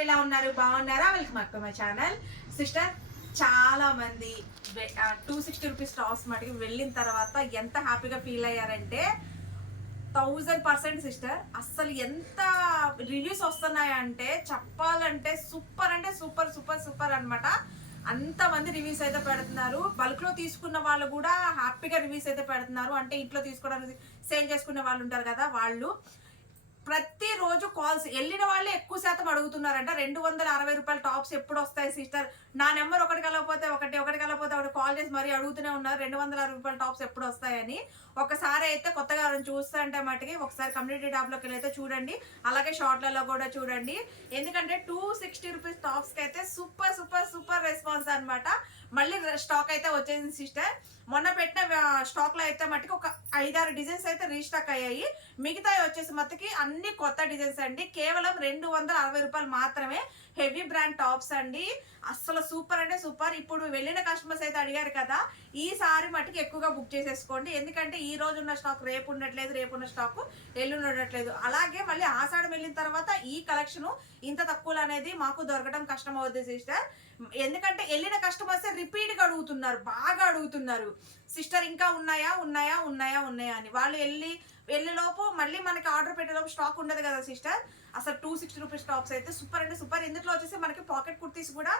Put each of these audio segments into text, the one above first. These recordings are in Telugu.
ఎలా ఉన్నారు? బాగున్నారా? Welcome back to my channel. Sister, చాలా మంది 260 రూపీస్ టాప్స్ మటుకు వెళ్ళిన తర్వాత ఎంత హ్యాపీగా ఫీల్ అయ్యారంటే 1000% సిస్టర్. అస్సలు ఎంత రివ్యూస్ వస్తున్నాయంటే చెప్పాలంటే సూపర్ అంటే సూపర్ సూపర్ సూపర్ అనమాట. అంతమంది రివ్యూస్ అయితే పెడుతున్నారు. బల్క్ లో తీసుకున్న వాళ్ళు కూడా హ్యాపీగా రివ్యూస్ అయితే పెడుతున్నారు. అంటే ఇంట్లో తీసుకోవడానికి సేల్ చేసుకునే వాళ్ళు ఉంటారు కదా, వాళ్ళు ప్రతిరోజు కాల్స్ వెళ్ళిన వాళ్ళే ఎక్కువ శాతం అడుగుతున్నారంట. 260 రూపాయల టాప్స్ ఎప్పుడు వస్తాయి సిస్టర్? నా నెంబర్ ఒకటి కలకపోతే ఒకటి కాల్ చేసి మరీ అడుగుతూనే ఉన్నారు 260 రూపాయల టాప్స్ ఎప్పుడు వస్తాయని. ఒకసారి అయితే కొత్తగా చూస్తుంటే మటుకి ఒకసారి కమ్యూనిటీ ట్యాబ్ లోకి అయితే చూడండి, అలాగే షార్ట్లలో కూడా చూడండి. ఎందుకంటే 260 రూపీస్ టాప్స్ కి అయితే సూపర్ సూపర్ సూపర్ రెస్పాన్స్ అనమాట. మళ్ళీ స్టాక్ అయితే వచ్చేసింది సిస్టర్. మొన్న పెట్టిన స్టాక్ లో అయితే మట్టుకు ఒక 5-6 డిజైన్స్ అయితే రీస్టాక్ అయ్యాయి. మిగతా వచ్చేసి మట్టుకి అన్ని కొత్త డిజైన్స్ అండి. కేవలం 260 రూపాయలు మాత్రమే. హెవీ బ్రాండ్ టాప్స్ అండి, అస్సలు సూపర్ అంటే సూపర్. ఇప్పుడు వెళ్ళిన కస్టమర్స్ అయితే అడిగారు కదా, ఈసారి మట్టుకు ఎక్కువగా బుక్ చేసేసుకోండి. ఎందుకంటే ఈ రోజు ఉన్న స్టాక్ రేపు ఉండట్లేదు, రేపు ఉన్న స్టాక్ ఎల్లుండి ఉండట్లేదు. అలాగే మళ్ళీ ఆషాఢం వెళ్ళిన తర్వాత ఈ కలెక్షన్ ఇంత తక్కువలో అనేది మాకు దొరకడం కష్టం అవుతుంది సిస్టర్. ఎందుకంటే వెళ్ళిన కస్టమర్స్ రిపీట్ గా అడుగుతున్నారు, బాగా అడుగుతున్నారు సిస్టర్ ఇంకా ఉన్నాయా ఉన్నాయా ఉన్నాయా ఉన్నాయా అని. వాళ్ళు వెళ్ళేలోపు మళ్ళీ మనకి ఆర్డర్ పెట్టేలోపు స్టాక్ ఉండదు కదా సిస్టర్. అసలు 260 రూపీస్ టాప్స్ అయితే సూపర్ అంటే సూపర్. ఇందులో వచ్చేసి మనకి పాకెట్ కుర్తీస్ కూడా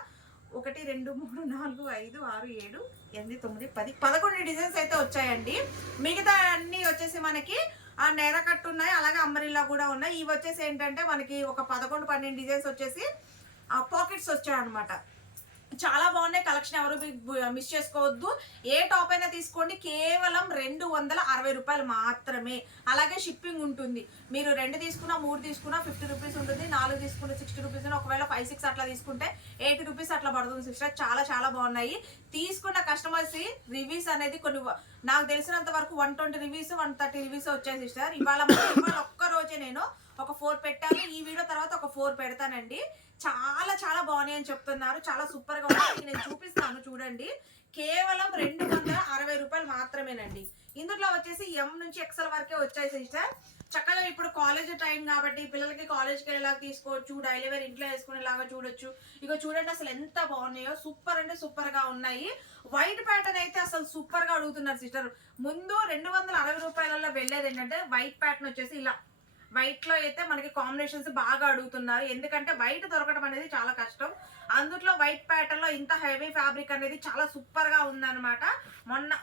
1 2 3 4 5 6 7 8 9 10 11 డిజైన్స్ అయితే వచ్చాయండి. మిగతా అన్ని వచ్చేసి మనకి ఆ నేర కట్టు ఉన్నాయి, అలాగే అంబరిల్లా కూడా ఉన్నాయి. ఇవి వచ్చేసి ఏంటంటే మనకి ఒక 11 12 డిజైన్స్ వచ్చేసి పాకెట్స్ వచ్చాయి అనమాట. చాలా బాగున్నాయి కలెక్షన్, ఎవరు మిస్ చేసుకోవద్దు. ఏ టాప్ అయినా తీసుకోండి, కేవలం 260 రూపాయలు మాత్రమే. అలాగే షిప్పింగ్ ఉంటుంది. మీరు 2 తీసుకున్నా 3 తీసుకున్నా 50 రూపీస్ ఉంటుంది, 4 తీసుకున్నా 60 రూపీస్, ఒకవేళ 5 6 అట్లా తీసుకుంటే 80 రూపీస్ అట్లా పడుతుంది సిస్టర్. చాలా చాలా బాగున్నాయి. తీసుకున్న కస్టమర్స్ రివ్యూస్ అనేది కొన్ని నాకు తెలిసినంత వరకు 120 రివ్యూస్ 130 రివ్యూస్ వచ్చాయి సిస్టర్. ఇవాళ ఒక్క రోజే నేను ఒక 4 పెట్టాను. ఈ వీడియో తర్వాత ఒక 4 పెడతానండి. చాలా చాలా బాగున్నాయి అని చెప్తున్నారు. చాలా సూపర్ గా ఉన్నాయి. నేను చూపిస్తాను చూడండి. కేవలం 260 రూపాయలు మాత్రమేనండి. ఇందులో వచ్చేసి ఎం నుంచి ఎక్సెల్ వరకే వచ్చాయి సిస్టర్. చక్కగా ఇప్పుడు కాలేజ్ టైం కాబట్టి పిల్లలకి కాలేజ్కి వెళ్ళేలాగా తీసుకోవచ్చు, డైలీ వేర్ ఇంట్లో వేసుకునేలాగా చూడొచ్చు. ఇక చూడండి అసలు ఎంత బాగున్నాయో, సూపర్ అంటే సూపర్ గా ఉన్నాయి. వైట్ ప్యాటర్న్ అయితే అసలు సూపర్ గా అడుగుతున్నారు సిస్టర్. ముందు 260 రూపాయలలో వెళ్ళేది ఏంటంటే వైట్ ప్యాటర్న్ వచ్చేసి ఇలా వైట్ లో అయితే మనకి కాంబినేషన్స్ బాగా అడుగుతున్నారు. ఎందుకంటే వైట్ దొరకడం అనేది చాలా కష్టం. అందులో వైట్ ప్యాటర్న్ లో ఇంత హెవీ ఫ్యాబ్రిక్ అనేది చాలా సూపర్ గా ఉందన్నమాట. మొన్న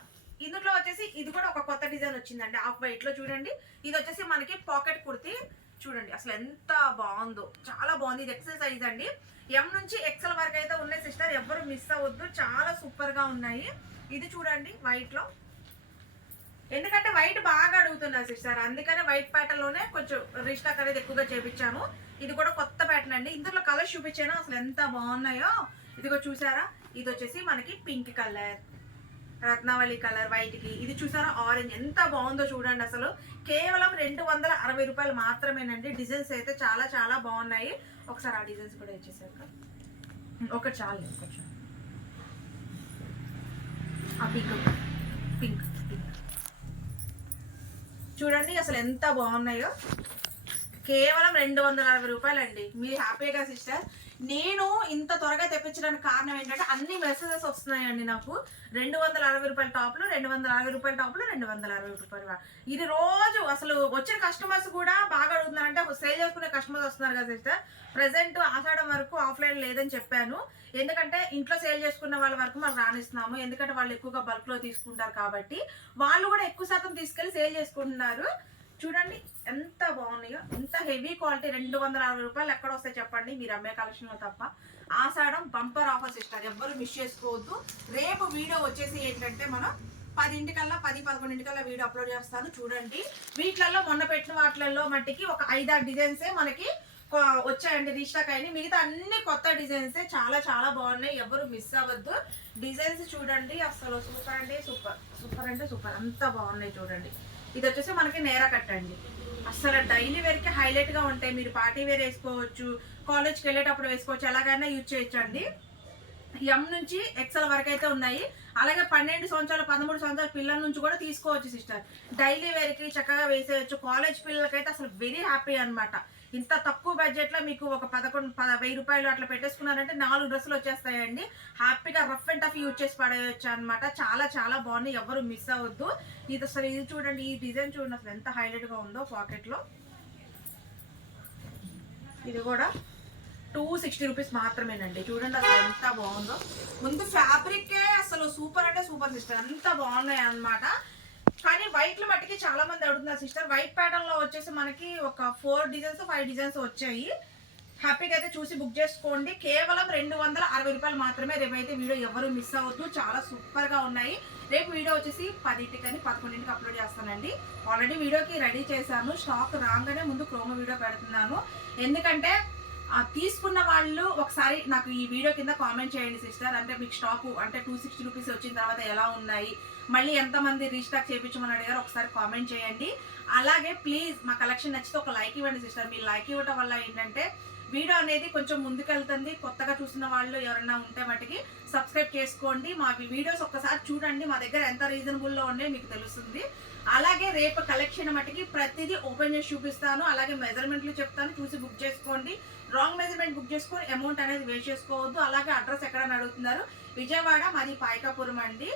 ఇందులో వచ్చేసి ఇది కూడా ఒక కొత్త డిజైన్ వచ్చిందండి ఆఫ్ వైట్ లో. చూడండి ఇది వచ్చేసి మనకి పాకెట్ కుర్తీ. చూడండి అసలు ఎంత బాగుందో, చాలా బాగుంది. ఇది ఎక్సెల్ సైజ్ అండి. ఎం నుంచి ఎక్సెల్ వరకు అయితే ఉన్నాయి సిస్టర్, ఎవ్వరు మిస్ అవ్వద్దు. చాలా సూపర్ గా ఉన్నాయి. ఇది చూడండి వైట్ లో, ఎందుకంటే వైట్ బాగా అడుగుతున్నారు సిస్టర్, అందుకనే వైట్ ప్యాటర్న్ లోనే కొంచెం రీస్టాక్ అనేది ఎక్కువగా చేపించాను. ఇది కూడా కొత్త ప్యాటర్న్ అండి. ఇందులో కలర్స్ చూపించాను, అసలు ఎంత బాగున్నాయో. ఇదిగో చూసారా, ఇది వచ్చేసి మనకి పింక్ కలర్, రత్నావళి కలర్ వైట్ కి, ఇది చూసారా ఆరెంజ్, ఎంత బాగుందో చూడండి. అసలు కేవలం 260 రూపాయలు మాత్రమేనండి. డిజైన్స్ అయితే చాలా చాలా బాగున్నాయి. ఒకసారి ఆ డిజైన్స్ కూడా ఇచ్చేసాక ఒకటి చాలు, ఒకటి చాలు. ఆ పింక్ పింక్ చూడండి అసలు ఎంత బాగున్నాయో. కేవలం 260 రూపాయలండి. మీరు హ్యాపీగా సిస్టర్. నేను ఇంత త్వరగా తెప్పించడానికి కారణం ఏంటంటే అన్ని మెసేజెస్ వస్తున్నాయండి నాకు. 260 రూపాయల టాప్లు, 260 రూపాయల టాప్లు, 260 రూపాయలు. ఇది రోజు అసలు వచ్చిన కస్టమర్స్ కూడా బాగా అడుగుతున్నారు. అంటే సేల్ చేసుకునే కస్టమర్స్ వస్తున్నారు కదా సిస్టర్. ప్రెసెంట్ ఆషాఢం వరకు ఆఫ్లైన్ లేదని చెప్పాను. ఎందుకంటే ఇంట్లో సేల్ చేసుకున్న వాళ్ళ వరకు మనం రాణిస్తున్నాము. ఎందుకంటే వాళ్ళు ఎక్కువగా బల్క్ లో తీసుకుంటారు కాబట్టి వాళ్ళు కూడా ఎక్కువ శాతం తీసుకెళ్లి సేల్ చేసుకుంటున్నారు. చూడండి ఎంత బాగున్నాయో, ఎంత హెవీ క్వాలిటీ. 260 రూపాయలు ఎక్కడ వస్తాయి చెప్పండి, మీరు అమ్మే కలెక్షన్ లో తప్ప. ఆషాఢం బంపర్ ఆఫర్ సిస్టర్, ఎవ్వరు మిస్ చేసుకోవద్దు. రేపు వీడియో వచ్చేసి ఏంటంటే మనం 10 11 వీడియో అప్లోడ్ చేస్తాను చూడండి. వీటిలలో మొన్న పెట్టిన వాటిలలో మట్టికి ఒక 5-6 డిజైన్సే మనకి వచ్చాయండి, రీస్టాక్ అయ్యి. మిగతా అన్ని కొత్త డిజైన్సే, చాలా చాలా బాగున్నాయి. ఎవరు మిస్ అవ్వద్దు. డిజైన్స్ చూడండి అసలు సూపర్ అంటే సూపర్, సూపర్ అంటే సూపర్, అంత బాగున్నాయి చూడండి. ఇది వచ్చేసి మనకి నేరా కట్టండి. అసలు డైలీ వేర్కి హైలైట్ గా ఉంటాయి. మీరు పార్టీ వేర్ వేసుకోవచ్చు, కాలేజ్కి వెళ్ళేటప్పుడు వేసుకోవచ్చు, ఎలాగైనా యూజ్ చేయొచ్చు అండి. ఎం నుంచి ఎక్సెల్ వరకు అయితే ఉన్నాయి. అలాగే 12 సంవత్సరాలు 13 సంవత్సరాల పిల్లల నుంచి కూడా తీసుకోవచ్చు సిస్టర్. డైలీ వేర్కి చక్కగా వేసేయచ్చు. కాలేజ్ పిల్లలకైతే అసలు వెరీ హ్యాపీ అనమాట. ఇంత తక్కువ బడ్జెట్లో మీకు ఒక 1000 రూపాయలు అట్లా పెట్టేసుకున్నారంటే 4 డ్రెస్సులు వచ్చేస్తాయండి. హ్యాపీగా రఫ్ అండ్ టఫ్ యూజ్ చేసి పడేయచ్చు అనమాట. చాలా చాలా బాగున్నాయి, ఎవరు మిస్ అవ్వద్దు. ఇది అసలు ఇది చూడండి, ఈ డిజైన్ చూడండి అసలు ఎంత హైలైట్గా ఉందో పాకెట్లో. ఇది కూడా 260 రూపీస్ మాత్రమేనండి. చూడండి అసలు ఎంత బాగుందో. ముందు ఫ్యాబ్రికే అసలు సూపర్ అంటే సూపర్ సిస్టర్, అంత బాగున్నాయి అనమాట. కానీ వైట్ లో మట్టికి చాలా మంది అడుగుతున్నారు సిస్టర్. వైట్ ప్యాటర్న్ లో వచ్చేసి మనకి ఒక 4 డిజైన్స్ 5 డిజైన్స్ వచ్చాయి. హ్యాపీగా అయితే చూసి బుక్ చేసుకోండి. కేవలం 260 రూపాయలు మాత్రమే. రేపైతే వీడియో ఎవరు మిస్ అవ్వద్దు, చాలా సూపర్ గా ఉన్నాయి. రేపు వీడియో వచ్చేసి 10కి 11కి అప్లోడ్ చేస్తానండి. ఆల్రెడీ వీడియోకి రెడీ చేశాను, స్టాక్ రాగానే ముందు ప్రోమో వీడియో పెడుతున్నాను. ఎందుకంటే తీసుకున్న వాళ్ళు ఒకసారి నాకు ఈ వీడియో కింద కామెంట్ చేయండి సిస్టర్. అంటే మీకు స్టాక్ అంటే 260 రూపీస్ వచ్చిన తర్వాత ఎలా ఉన్నాయి, మళ్ళీ ఎంతమంది రీస్టాక్ చేయించమని అడిగారు ఒకసారి కామెంట్ చేయండి. అలాగే ప్లీజ్ మా కలెక్షన్ నచ్చితే ఒక లైక్ ఇవ్వండి సిస్టర్. మీరు లైక్ ఇవ్వడం వల్ల ఏంటంటే వీడియో అనేది కొంచెం ముందుకెళ్తుంది. కొత్తగా చూసిన వాళ్ళు ఎవరైనా ఉంటే మటుకి సబ్స్క్రైబ్ చేసుకోండి. మా వీడియోస్ ఒక్కసారి చూడండి, మా దగ్గర ఎంత రీజనబుల్లో ఉన్నాయో మీకు తెలుస్తుంది. అలాగే రేపు కలెక్షన్ మటుకి ప్రతిదీ ఓపెన్ చేసి చూపిస్తాను. అలాగే మెజర్మెంట్లు చెప్తాను, చూసి బుక్ చేసుకోండి. రాంగ్ మెజర్మెంట్ బుక్ చేసుకొని అమౌంట్ అనేది వేస్ట్ చేసుకోవద్దు. అలాగే అడ్రస్ ఎక్కడని అడుగుతున్నారు, విజయవాడ, మాది పాయకాపురం అండి.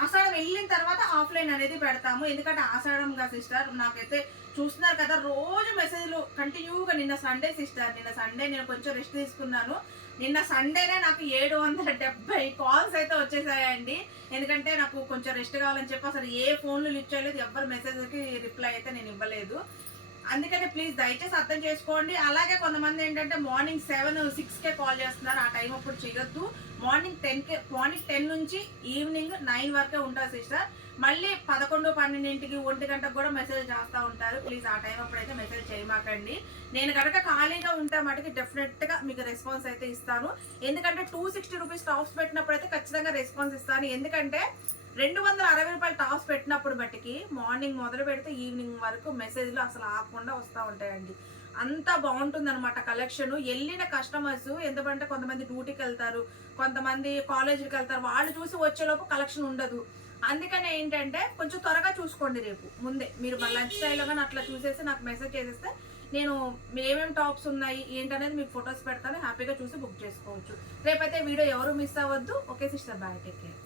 ఆషాఢం వెళ్ళిన తర్వాత ఆఫ్లైన్ అనేది పెడతాము. ఎందుకంటే ఆషాఢంగా సిస్టర్ నాకైతే చూస్తున్నారు కదా రోజు మెసేజ్లు కంటిన్యూగా. నిన్న సండే సిస్టర్, నిన్న సండే నేను కొంచెం రెస్ట్ తీసుకున్నాను. నిన్న సండేనే నాకు 770 కాల్స్ అయితే వచ్చేసాయండి. ఎందుకంటే నాకు కొంచెం రెస్ట్ కావాలని చెప్పి అసలు ఏ ఫోన్లు లిఫ్ట్ చేయలేదు, ఎవరి మెసేజ్కి రిప్లై అయితే నేను ఇవ్వలేదు. అందుకని ప్లీజ్ దయచేసి అర్థం చేసుకోండి. అలాగే కొంతమంది ఏంటంటే మార్నింగ్ 7, 6కే కాల్ చేస్తున్నారు. ఆ టైం అప్పుడు చేయొద్దు. మార్నింగ్ 10 నుంచి ఈవినింగ్ 9 వరకే ఉంటుంది సిస్టర్. మళ్ళీ 11, 12కి 1 గంటకు కూడా మెసేజ్ చేస్తూ ఉంటారు. ప్లీజ్ ఆ టైం అప్పుడైతే మెసేజ్ చేయమాకండి. నేను కనుక ఖాళీగా ఉంటే మటుకి డెఫినెట్గా మీకు రెస్పాన్స్ అయితే ఇస్తాను. ఎందుకంటే 260 రూపీస్ టాప్స్ పెట్టినప్పుడు అయితే ఖచ్చితంగా రెస్పాన్స్ ఇస్తాను. ఎందుకంటే 260 రూపాయలు టాప్స్ పెట్టినప్పుడు బట్టికి మార్నింగ్ మొదలు పెడితే ఈవినింగ్ వరకు మెసేజ్లు అసలు ఆగకుండా వస్తూ ఉంటాయండి. అంత బాగుంటుంది అనమాట కలెక్షన్. వెళ్ళిన కస్టమర్స్ ఎందుకంటే కొంతమంది డ్యూటీకి వెళ్తారు, కొంతమంది కాలేజీకి వెళ్తారు, వాళ్ళు చూసి వచ్చేలోపు కలెక్షన్ ఉండదు. అందుకని ఏంటంటే కొంచెం త్వరగా చూసుకోండి. రేపు ముందే మీరు లంచ్ టైంలో కానీ అట్లా చూసేసి నాకు మెసేజ్ చేసేస్తే నేను ఏమేమి టాప్స్ ఉన్నాయి ఏంటనేది మీకు ఫొటోస్ పెడతాను. హ్యాపీగా చూసి బుక్ చేసుకోవచ్చు. రేపైతే వీడియో ఎవరు మిస్ అవ్వద్దు. Okay sister, bye, take care.